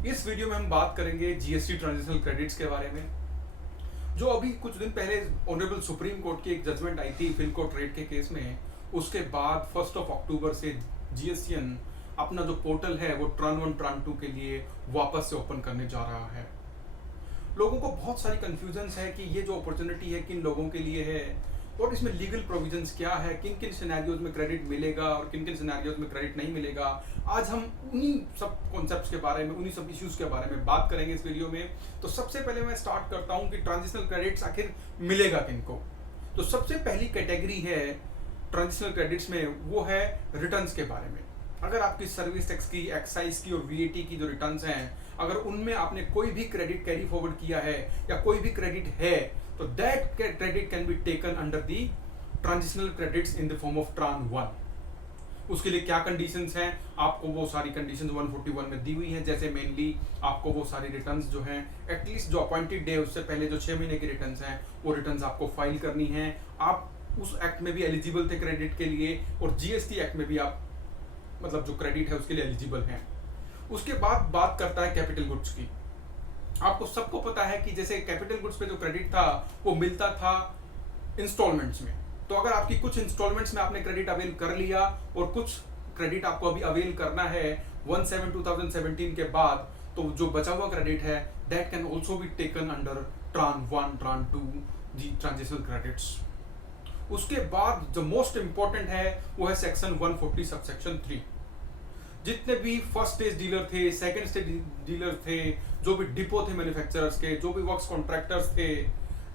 इस वीडियो में हम बात करेंगे जीएसटी ट्रांजिशनल क्रेडिट्स के बारे में। जो अभी कुछ दिन पहले ऑनरेबल सुप्रीम कोर्ट की एक जजमेंट आई थी फिल्को ट्रेड के केस में, उसके बाद 1 अक्टूबर से जीएसटीएन अपना जो पोर्टल है वो ट्रान 1 ट्रान 2 के लिए वापस से ओपन करने जा रहा है। लोगों को बहुत सारी कंफ्यूजन्स है कि ये जो अपॉर्चुनिटी है किन लोगों के लिए है और इसमें लीगल प्रोविजंस क्या है, किन किन सिनेरियोज में क्रेडिट मिलेगा और किन किन सिनेरियोज में क्रेडिट नहीं मिलेगा। आज हम उन्हीं सब कॉन्सेप्ट्स के बारे में, उन्हीं सब इश्यूज के बारे में बात करेंगे इस वीडियो में। तो सबसे पहले मैं स्टार्ट करता हूं कि ट्रांजिशनल क्रेडिट्स आखिर मिलेगा किनको। तो सबसे पहली कैटेगरी है ट्रांजिशनल क्रेडिट्स में, वो है रिटर्न्स के बारे में। अगर आपकी सर्विस टैक्स की, एक्साइज की और वीएटी की जो रिटर्न्स हैं, अगर उनमें आपने कोई भी क्रेडिट कैरी फॉरवर्ड किया है या कोई भी क्रेडिट है, तो that credit can be taken under the transitional credits in the form of ट्रान 1। उसके लिए क्या कंडीशंस हैं, आपको वो सारी कंडीशंस 141 में दी हुई हैं। जैसे मेनली आपको वो सारी रिटर्न्स जो हैं, एटलीस्ट जो अपॉइंटेड डे उससे पहले जो 6 महीने की रिटर्न्स हैं, वो रिटर्न्स आपको फाइल करनी है। आप उस एक्ट में भी एलिजिबल थे क्रेडिट के लिए और जीएसटी एक्ट में भी आप मतलब जो क्रेडिट है उसके लिए एलिजिबल हैं। उसके बाद बात करता है कैपिटल गुड्स की। आपको सबको पता है कि जैसे कैपिटल गुड्स पे जो क्रेडिट था वो मिलता था इंस्टॉलमेंट्स में। तो अगर आपकी कुछ इंस्टॉलमेंट्स में आपने क्रेडिट अवेल कर लिया और कुछ क्रेडिट आपको अभी अवेल करना है 1/7/2017 के बाद, तो जो बचा हुआ क्रेडिट है that can also be taken under ट्रान 1 ट्रान 2 the transitional credits. उसके बाद जो मोस्ट इंपॉर्टेंट है वो है सेक्शन 140 सबसेक्शन 3। जितने भी फर्स्ट स्टेज डीलर थे, सेकंड स्टेज डीलर थे, जो भी डिपो थे मैन्युफैक्चरर्स के, जो भी वर्क्स कॉन्ट्रैक्टर्स थे,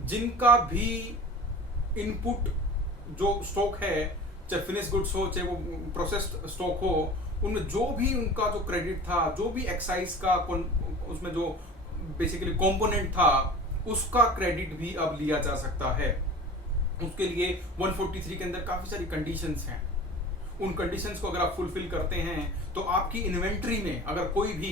जिनका भी इनपुट जो स्टॉक है, चाहे फिनिश गुड्स हो चाहे वो प्रोसेस्ड स्टॉक हो, उनमें जो भी उनका जो क्रेडिट था, जो भी एक्साइज का उसमें जो बेसिकली कंपोनेंट था, उसका क्रेडिट भी अब लिया जा सकता है। उसके लिए 143 के अंदर काफी सारी कंडीशंस हैं। उन कंडीशंस को अगर आप फुलफिल करते हैं तो आपकी इन्वेंट्री में अगर कोई भी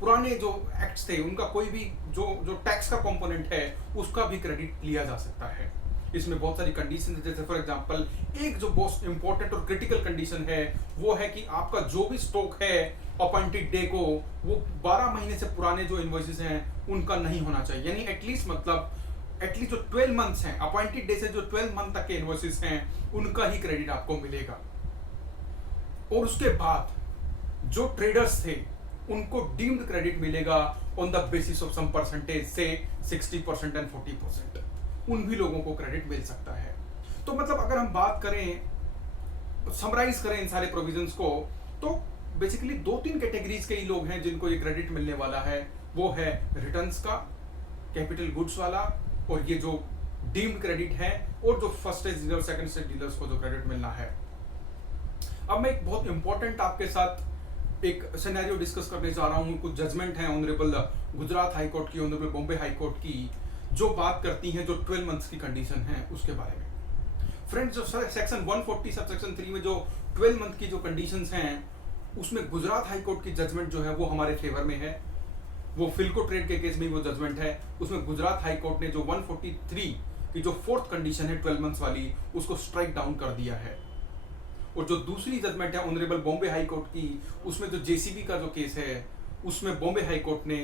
पुराने जो एक्ट्स थे उनका कोई भी जो टैक्स का कंपोनेंट है उसका भी क्रेडिट लिया जा सकता है। इसमें बहुत सारी कंडीशन है। जैसे फॉर एग्जांपल एक जो बहुत इंपॉर्टेंट और क्रिटिकल कंडीशन है वो है कि आपका जो भी स्टॉक है अपॉइंटेड डे को, वो 12 महीने से पुराने जो इनवॉइसेस हैं उनका नहीं होना चाहिए। यानी एटलीस्ट जो 12 मंथ्स हैं, अपॉइंटेड डे से जो 12 मंथ तक के इनवॉइसेस हैं उनका ही क्रेडिट आपको मिलेगा। और उसके बाद जो ट्रेडर्स थे उनको डीम्ड क्रेडिट मिलेगा on the basis of some percentage, से 60% एंड 40%। उन भी लोगों को क्रेडिट मिल सकता है। तो मतलब अगर हम बात करें, समराइज करें इन सारे प्रोविजंस को, तो बेसिकली 2-3 कैटेगरीज के ही लोग हैं जिनको ये क्रेडिट मिलने वाला है। वो है रिटर्न्स का, कैपिटल गुड्स वाला, और ये जो डीम्ड क्रेडिट है, और जो first stage dealer, second stage dealers को जो क्रेडिट मिलना है। अब मैं एक बहुत इंपॉर्टेंट आपके साथ एक सिनेरियो डिस्कस करने जा रहा हूँ। कुछ जजमेंट है ऑनरेबल गुजरात हाई कोर्ट की, ऑनरेबल बॉम्बे हाई कोर्ट की, जो बात करती हैं जो 12 मंथ्स की कंडीशन है उसके बारे में। फ्रेंड्स, जो सेक्शन 140 सबसेक्शन 3 में जो 12 मंथ की जो कंडीशंस हैं, उसमें गुजरात हाई कोर्ट की जजमेंट जो है वो हमारे फेवर में है। वो फिल्को ट्रेड के केस में वो जजमेंट है। उसमें गुजरात हाई कोर्ट ने जो 143 की जो 4th कंडीशन है 12 मंथ्स वाली, उसको स्ट्राइक डाउन कर दिया है। और जो दूसरी जजमेंट है ऑनरेबल बॉम्बे हाई कोर्ट की, उसमें जो जेसीबी का जो केस है उसमें बॉम्बे हाई कोर्ट ने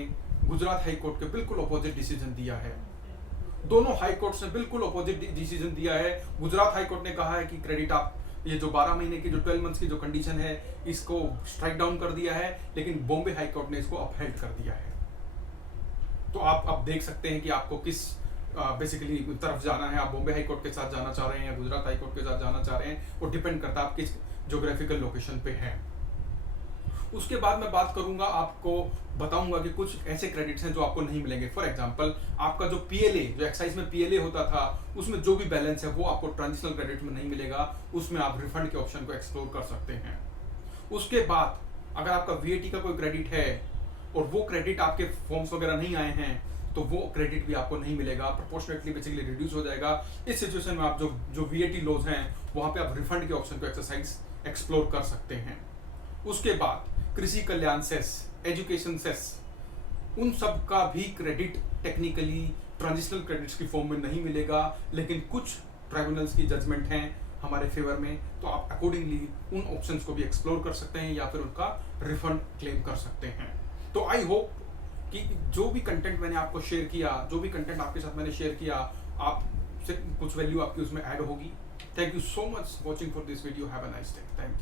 गुजरात हाई कोर्ट के बिल्कुल अपोजिट डिसीजन दिया है। दोनों हाई कोर्ट्स ने बिल्कुल अपोजिट डिसीजन दिया है। गुजरात हाई कोर्ट ने कहा है कि क्रेडिट आप ये जो 12 महीने की जो 12 मंथ्स की जो कंडीशन है इसको स्ट्राइक डाउन कर दिया है, लेकिन बॉम्बे हाई कोर्ट ने इसको अपहेल्ड कर दिया है। तो आप अब देख सकते हैं कि आपको किस बेसिकली तरफ जाना है। आप बॉम्बे हाई कोर्ट के साथ जाना चाह रहे हैं या गुजरात हाई कोर्ट के साथ जाना चाह रहे हैं, वो डिपेंड करता है आप किस ज्योग्राफिकल लोकेशन पे हैं। उसके बाद मैं बात करूंगा, आपको बताऊंगा कि कुछ ऐसे क्रेडिट्स हैं जो आपको नहीं मिलेंगे। फॉर एग्जांपल, आपका जो पीएलए, जो एक्साइज में पीएलए होता था, उसमें जो भी बैलेंस है वो आपको ट्रांजिशनल क्रेडिट में नहीं मिलेगा। उसमें आप रिफंड के ऑप्शन को एक्सप्लोर कर सकते हैं। उसके बाद अगर आपका वीएटी का कोई क्रेडिट है और वो क्रेडिट आपके फॉर्म्स वगैरह नहीं आए हैं, तो वो क्रेडिट भी आपको नहीं मिलेगा, प्रोपोर्शनेटली बेसिकली रिड्यूस हो जाएगा। इस सिचुएशन में आप जो वीएटी लॉज हैं वहां पे आप रिफंड के ऑप्शन को एक्सप्लोर कर सकते हैं। उसके बाद कृषि कल्याण सेस, एजुकेशन सेस, उन सब का भी क्रेडिट टेक्निकली ट्रांजिशनल क्रेडिट्स की फॉर्म में नहीं मिलेगा, लेकिन कुछ ट्राइब्यूनल्स की जजमेंट हैं हमारे फेवर में, तो आप अकॉर्डिंगली उन ऑप्शंस को भी एक्सप्लोर कर सकते हैं या फिर उनका रिफंड क्लेम कर सकते हैं। तो आई होप कि जो भी कंटेंट मैंने आपको शेयर किया, जो भी कंटेंट आपके साथ मैंने शेयर किया, आपसे कुछ वैल्यू आपकी उसमें ऐड होगी। Thank you so much watching for this video. Have a nice day. Thank you.